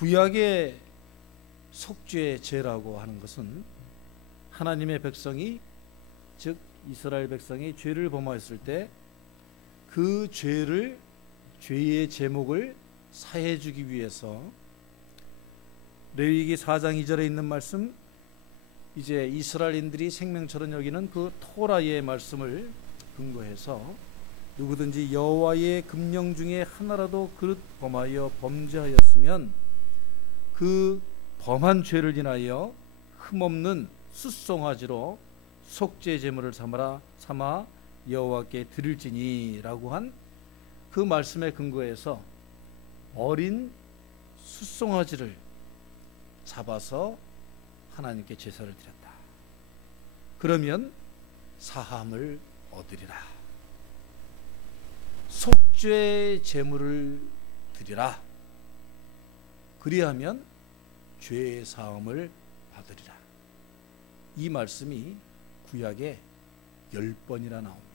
구약의 속죄 제라고 하는 것은 하나님의 백성이, 즉 이스라엘 백성이 죄를 범하였을 때 그 죄의 제목을 사해 주기 위해서 레위기 4장 2절에 있는 말씀, 이제 이스라엘인들이 생명처럼 여기는 그 토라의 말씀을 근거해서 누구든지 여호와의 금령 중에 하나라도 그릇 범하여 범죄하였으면 그 범한 죄를 인하여 흠없는 숫송아지로 속죄 제물을 삼아 여호와께 드릴지니 라고 한 그 말씀에 근거해서 어린 숫송아지를 잡아서 하나님께 제사를 드렸다. 그러면 사함을 얻으리라. 속죄 제물을 드리라. 그리하면 죄의 사함을 받으리라. 이 말씀이 구약에 10번이나 나옵니다.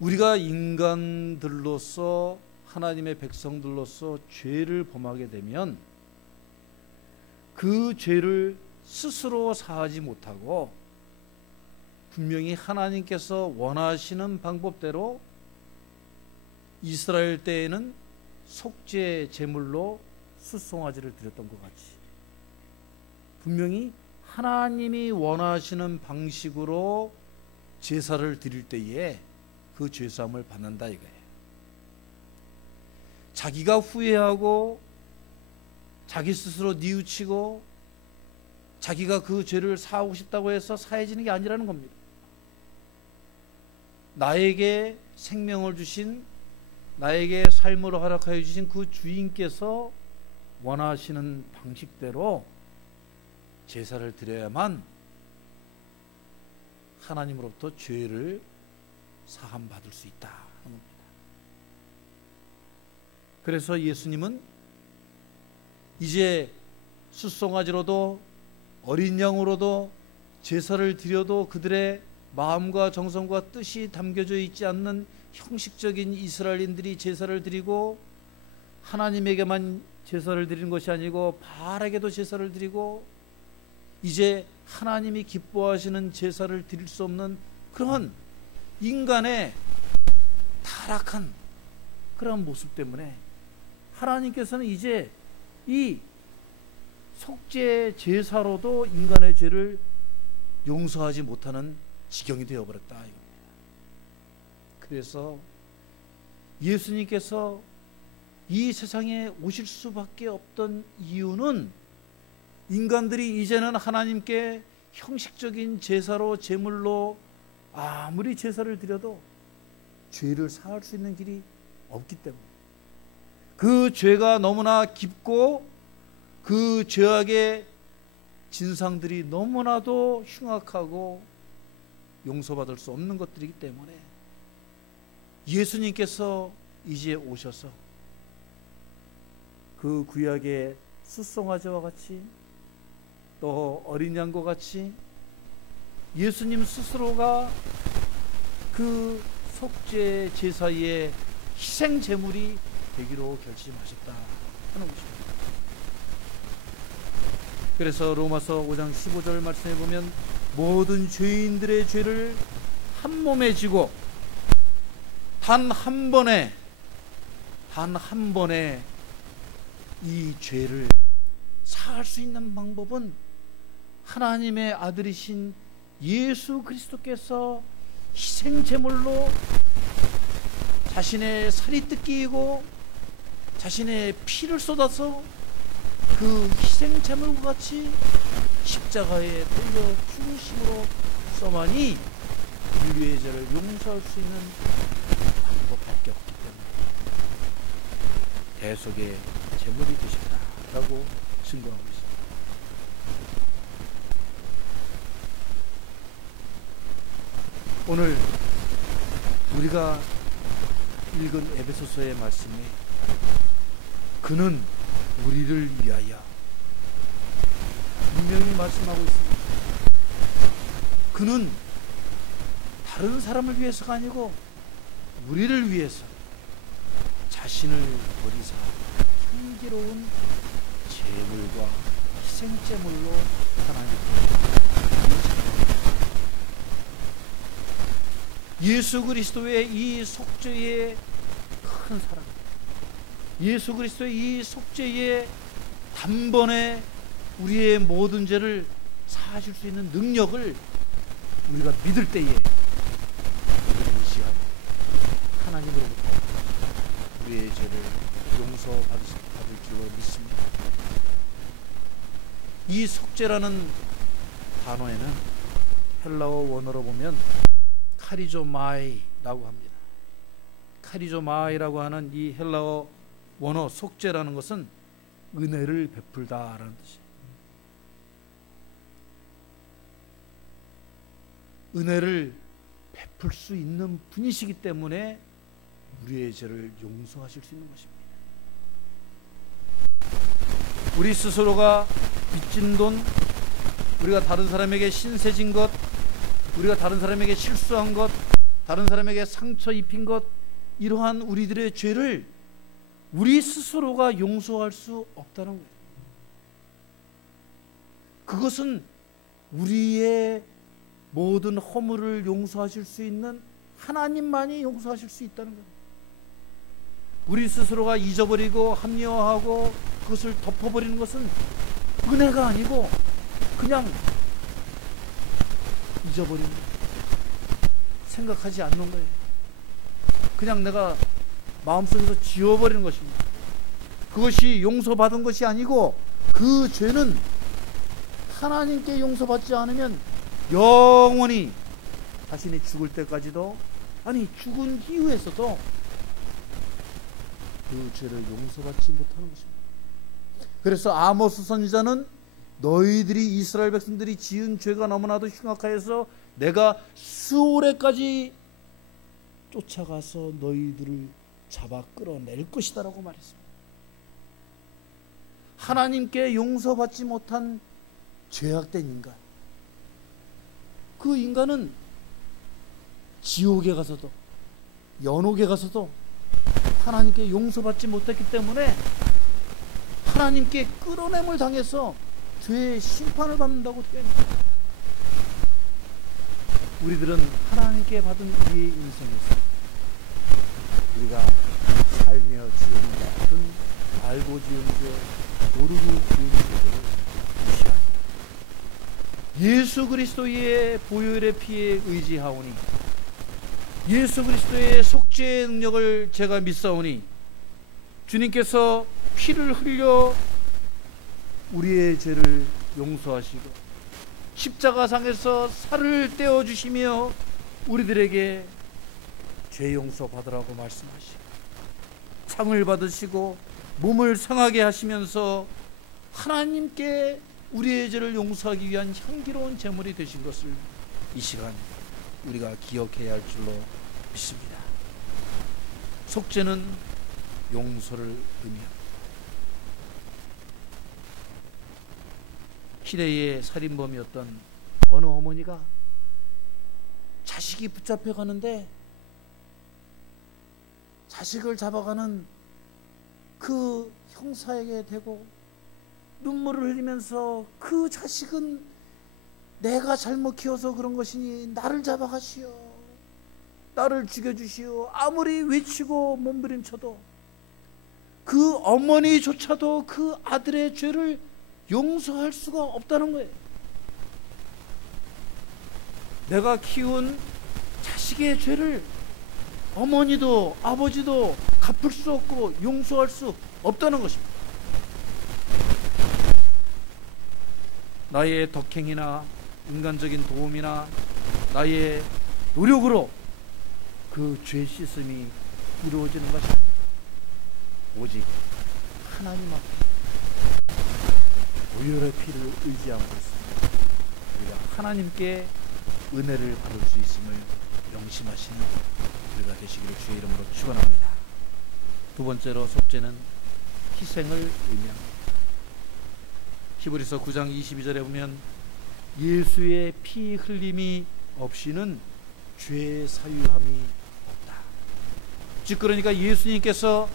우리가 인간들로서, 하나님의 백성들로서 죄를 범하게 되면 그 죄를 스스로 사하지 못하고 분명히 하나님께서 원하시는 방법대로 이스라엘 때에는 속죄 제물로 숫송아지를 드렸던 것 같이 분명히 하나님이 원하시는 방식으로 제사를 드릴 때에 그 죄사함을 받는다 이거예요. 자기가 후회하고 자기 스스로 뉘우치고 자기가 그 죄를 사하고 싶다고 해서 사해지는 게 아니라는 겁니다. 나에게 생명을 주신, 나에게 삶을 허락하여 주신 그 주인께서 원하시는 방식대로 제사를 드려야만 하나님으로부터 죄를 사함 받을 수 있다 하는 겁니다. 그래서 예수님은 이제 숫송아지로도 어린 양으로도 제사를 드려도 그들의 마음과 정성과 뜻이 담겨져 있지 않는 형식적인 이스라엘인들이 제사를 드리고 하나님에게만 제사를 드리는 것이 아니고 바알에게도 제사를 드리고 이제 하나님이 기뻐하시는 제사를 드릴 수 없는 그런 인간의 타락한 그런 모습 때문에 하나님께서는 이제 이 속죄 제사로도 인간의 죄를 용서하지 못하는 지경이 되어버렸다 이겁니다. 그래서 예수님께서 이 세상에 오실 수밖에 없던 이유는 인간들이 이제는 하나님께 형식적인 제사로 제물로 아무리 제사를 드려도 죄를 사할 수 있는 길이 없기 때문에 그 죄가 너무나 깊고 그 죄악의 진상들이 너무나도 흉악하고 용서받을 수 없는 것들이기 때문에 예수님께서 이제 오셔서 그 구약의 숫송아지와 같이 또 어린 양과 같이 예수님 스스로가 그 속죄 제사의 희생 제물이 되기로 결심하셨다 하는 것입니다. 그래서 로마서 5장 15절 말씀에 보면 모든 죄인들의 죄를 한 몸에 지고 단 한 번에 이 죄를 사할 수 있는 방법은 하나님의 아들이신 예수 그리스도께서 희생 제물로 자신의 살이 뜯기고 자신의 피를 쏟아서 그 희생 제물과 같이 십자가에 달려 죽으심으로 써만이 인류의 죄를 용서할 수 있는 방법밖에 없기 때문에 대속의 제물이 되셨다라고 증거하고 있습니다. 오늘 우리가 읽은 에베소서의 말씀에 그는 우리를 위하여 분명히 말씀하고 있습니다. 그는 다른 사람을 위해서가 아니고 우리를 위해서 자신을 버리사 향기로운 제물과 희생제물로 하나님께 예수 그리스도의 이 속죄의 큰 사랑, 예수 그리스도의 이 속죄의 단번에 우리의 모든 죄를 사하실 수 있는 능력을 우리가 믿을 때에 우리는 이 시간 하나님으로부터 우리의 죄를 용서받을 줄로 믿습니다. 이 속죄라는 단어에는 헬라어 원어로 보면 카리조마이라고 합니다. 카리조마이라고 하는 이 헬라어 원어 속죄라는 것은 은혜를 베풀다라는 뜻이에요. 은혜를 베풀 수 있는 분이시기 때문에 우리의 죄를 용서하실 수 있는 것입니다. 우리 스스로가 빚진 돈, 우리가 다른 사람에게 신세진 것, 우리가 다른 사람에게 실수한 것, 다른 사람에게 상처 입힌 것, 이러한 우리들의 죄를 우리 스스로가 용서할 수 없다는 거예요. 그것은 우리의 모든 허물을 용서하실 수 있는 하나님만이 용서하실 수 있다는 거예요. 우리 스스로가 잊어버리고 합리화하고 그것을 덮어버리는 것은 은혜가 아니고 그냥 잊어버리는 거예요. 생각하지 않는 거예요. 그냥 내가 마음속에서 지워버리는 것입니다. 그것이 용서받은 것이 아니고 그 죄는 하나님께 용서받지 않으면 영원히 자신이 죽을 때까지도, 아니 죽은 이후에서도 그 죄를 용서받지 못하는 것입니다. 그래서 아모스 선지자는 너희들이 이스라엘 백성들이 지은 죄가 너무나도 흉악하여서 내가 수오레까지 쫓아가서 너희들을 잡아 끌어낼 것이다 라고 말했습니다. 하나님께 용서받지 못한 죄악된 인간, 그 인간은 지옥에 가서도 연옥에 가서도 하나님께 용서받지 못했기 때문에 하나님께 끌어냄을 당해서 죄의 심판을 받는다고 되어 있습니다. 우리들은 하나님께 받은 우리의 인생에서 우리가 살며 지은 모든 알고 지은 죄, 모르고 지은 죄를 무시하고 예수 그리스도의 보혈의 피에 의지하오니, 예수 그리스도의 속죄의 능력을 제가 믿사오니, 주님께서 피를 흘려 우리의 죄를 용서하시고 십자가상에서 살을 떼어주시며 우리들에게 죄 용서 받으라고 말씀하시고 상을 받으시고 몸을 상하게 하시면서 하나님께 우리의 죄를 용서하기 위한 향기로운 제물이 되신 것을 이 시간 우리가 기억해야 할 줄로 믿습니다. 속죄는 용서를 의미합니다. 시대의 살인범이었던 어느 어머니가 자식이 붙잡혀 가는데 자식을 잡아가는 그 형사에게 대고 눈물을 흘리면서 그 자식은 내가 잘못 키워서 그런 것이니 나를 잡아가시오, 나를 죽여주시오, 아무리 외치고 몸부림쳐도 그 어머니조차도 그 아들의 죄를 용서할 수가 없다는 거예요. 내가 키운 자식의 죄를 어머니도 아버지도 갚을 수 없고 용서할 수 없다는 것입니다. 나의 덕행이나 인간적인 도움이나 나의 노력으로 그 죄 씻음이 이루어지는 것이 아닙니다. 오직 하나님 앞에 보혈의 피를 의지하고 있습니다. 우리가 하나님께 은혜를 받을 수 있음을 명심하시는 우리가 되시기를 주의 이름으로 축원합니다. 두 번째로 속죄는 희생을 의미합니다. 히브리서 9장 22절에 보면 예수의 피 흘림이 없이는 죄 사유함이 없다. 즉 그러니까 예수님께서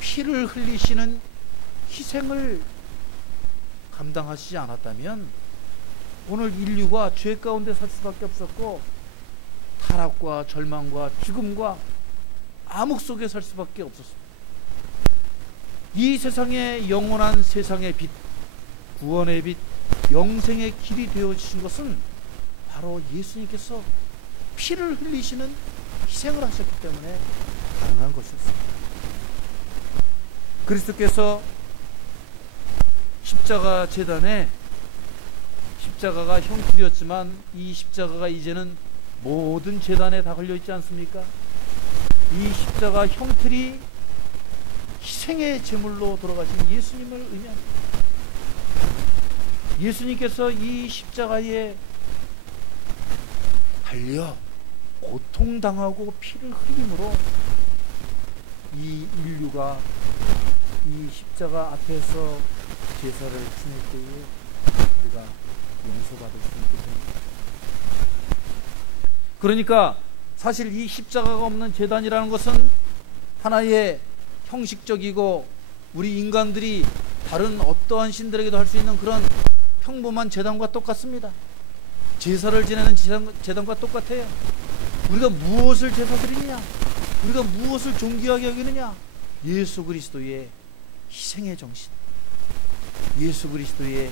피를 흘리시는 희생을 감당하시지 않았다면 오늘 인류가 죄 가운데 살 수밖에 없었고 타락과 절망과 죽음과 암흑 속에 살 수밖에 없었습니다. 이 세상의 영원한 세상의 빛, 구원의 빛, 영생의 길이 되어주신 것은 바로 예수님께서 피를 흘리시는 희생을 하셨기 때문에 가능한 것이었습니다. 그리스도께서 십자가 제단에 십자가가 형틀이었지만 이 십자가가 이제는 모든 제단에 다 걸려있지 않습니까? 이 십자가 형틀이 희생의 제물로 돌아가신 예수님을 의미합니다. 예수님께서 이 십자가에 달려 고통당하고 피를 흘림으로 이 인류가 이 십자가 앞에서 제사를 지낼 때에 우리가 용서받을 수 있게 됩니다. 그러니까 사실 이 십자가가 없는 제단이라는 것은 하나의 형식적이고 우리 인간들이 다른 어떠한 신들에게도 할 수 있는 그런 평범한 제단과 똑같습니다. 제사를 지내는 제단과 똑같아요. 우리가 무엇을 제사 드리느냐? 우리가 무엇을 존귀하게 여기느냐? 예수 그리스도의 희생의 정신, 예수 그리스도의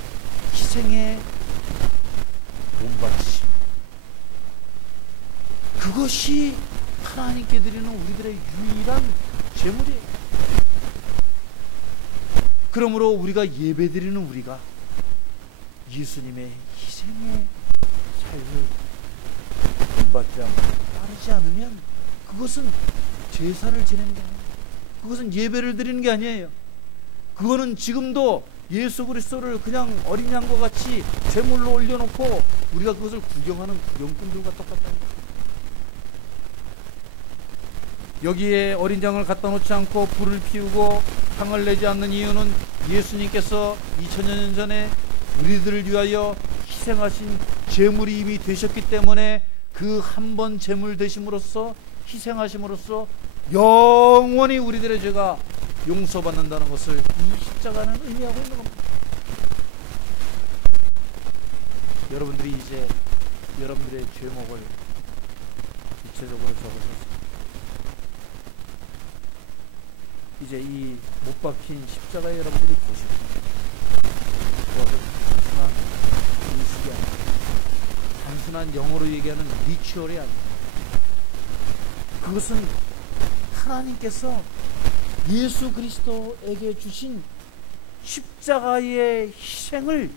희생의 몸바침, 그것이 하나님께 드리는 우리들의 유일한 제물이에요. 그러므로 우리가 예배드리는 우리가 예수님의 희생의 삶을 본받지 않고 따르지 않으면 그것은 제사를 지내는 게 아니에요. 그것은 예배를 드리는 게 아니에요. 그거는 지금도 예수 그리스도를 그냥 어린 양과 같이 제물로 올려놓고 우리가 그것을 구경하는 구경꾼들과 똑같다는 거예요. 여기에 어린 양을 갖다 놓지 않고 불을 피우고 향을 내지 않는 이유는 예수님께서 2000년 전에 우리들을 위하여 희생하신 제물이 이미 되셨기 때문에 그 한 번 제물 되심으로써 희생하심으로써 영원히 우리들의 죄가 용서받는다는 것을 이 십자가는 의미하고 있는 겁니다. 여러분들이 이제 여러분들의 죄목을 구체적으로 적으셨습니다. 이제 이 못 박힌 십자가에 여러분들이 보시고 그것은 단순한 인식이 아니라 단순한 영어로 얘기하는 리추얼이 아닙니다. 그것은 하나님께서 예수 그리스도에게 주신 십자가의 희생을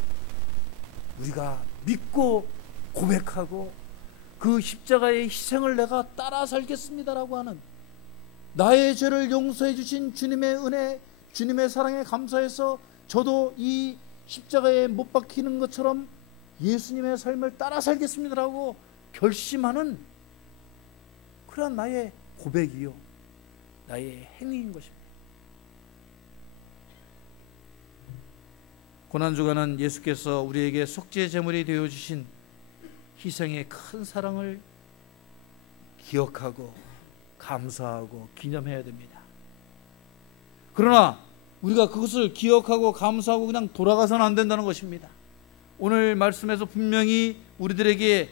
우리가 믿고 고백하고 그 십자가의 희생을 내가 따라 살겠습니다라고 하는 나의 죄를 용서해 주신 주님의 은혜, 주님의 사랑에 감사해서 저도 이 십자가에 못 박히는 것처럼 예수님의 삶을 따라 살겠습니다라고 결심하는 그런 나의 고백이요, 나의 행위인 것입니다. 고난주간은 예수께서 우리에게 속죄 제물이 되어주신 희생의 큰 사랑을 기억하고 감사하고 기념해야 됩니다. 그러나 우리가 그것을 기억하고 감사하고 그냥 돌아가서는 안 된다는 것입니다. 오늘 말씀에서 분명히 우리들에게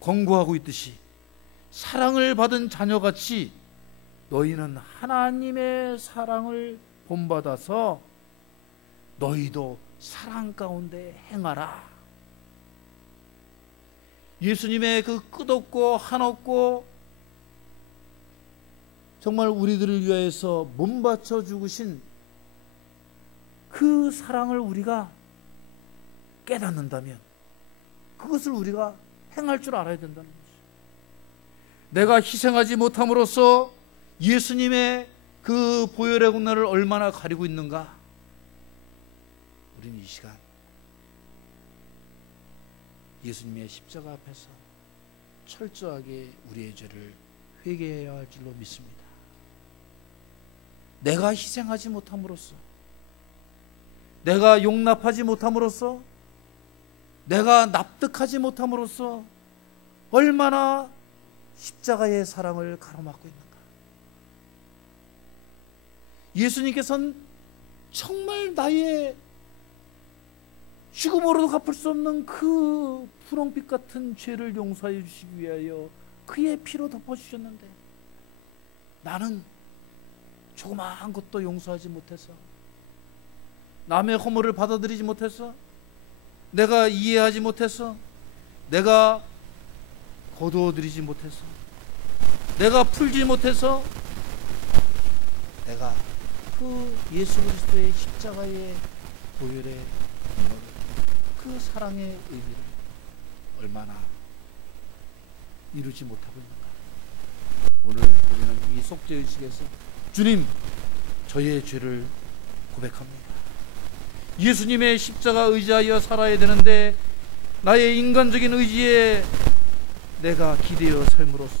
권고하고 있듯이 사랑을 받은 자녀같이 너희는 하나님의 사랑을 본받아서 너희도 사랑 가운데 행하라. 예수님의 그 끝없고 한없고 정말 우리들을 위하여서 몸바쳐 죽으신 그 사랑을 우리가 깨닫는다면 그것을 우리가 행할 줄 알아야 된다는 거죠. 내가 희생하지 못함으로써 예수님의 그 보혈의 공로를 얼마나 가리고 있는가. 우리는 이 시간 예수님의 십자가 앞에서 철저하게 우리의 죄를 회개해야 할 줄로 믿습니다. 내가 희생하지 못함으로써, 내가 용납하지 못함으로써, 내가 납득하지 못함으로써 얼마나 십자가의 사랑을 가로막고 있는가. 예수님께서는 정말 나의 죽음으로도 갚을 수 없는 그 분홍빛 같은 죄를 용서해 주시기 위하여 그의 피로 덮어주셨는데, 나는 조그마한 것도 용서하지 못해서, 남의 허물을 받아들이지 못해서, 내가 이해하지 못해서, 내가 거두어들이지 못해서, 내가 풀지 못해서, 내가 그 예수 그리스도의 십자가의 보혈의 공로를, 그 사랑의 의미를 얼마나 이루지 못하고 있는가. 오늘 우리는 이 속죄의식에서 주님, 저의 죄를 고백합니다. 예수님의 십자가 의지하여 살아야 되는데 나의 인간적인 의지에 내가 기대어 삶으로써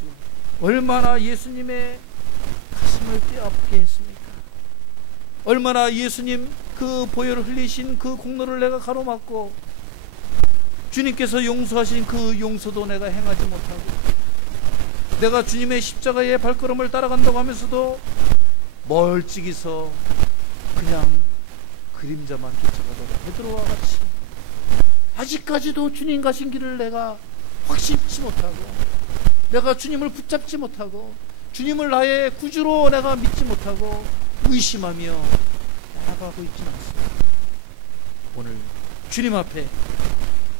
얼마나 예수님의 가슴을 뼈아프게 했습니까? 얼마나 예수님 그 보혈을 흘리신 그 공로를 내가 가로막고 주님께서 용서하신 그 용서도 내가 행하지 못하고, 내가 주님의 십자가의 발걸음을 따라간다고 하면서도 멀찍이서 그냥 그림자만 쫓아가던 베드로와 같이 아직까지도 주님 가신 길을 내가 확신치 못하고, 내가 주님을 붙잡지 못하고, 주님을 나의 구주로 내가 믿지 못하고 의심하며 나아가고 있지는 않습니다. 오늘 주님 앞에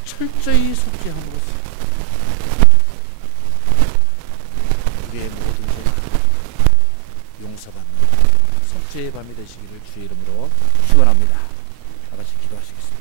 철저히 속죄함으로써 우리의 모든 죄가 용서받는 속죄의 밤이 되시기를 주의 이름으로 축원합니다. 다 같이 기도하시겠습니다.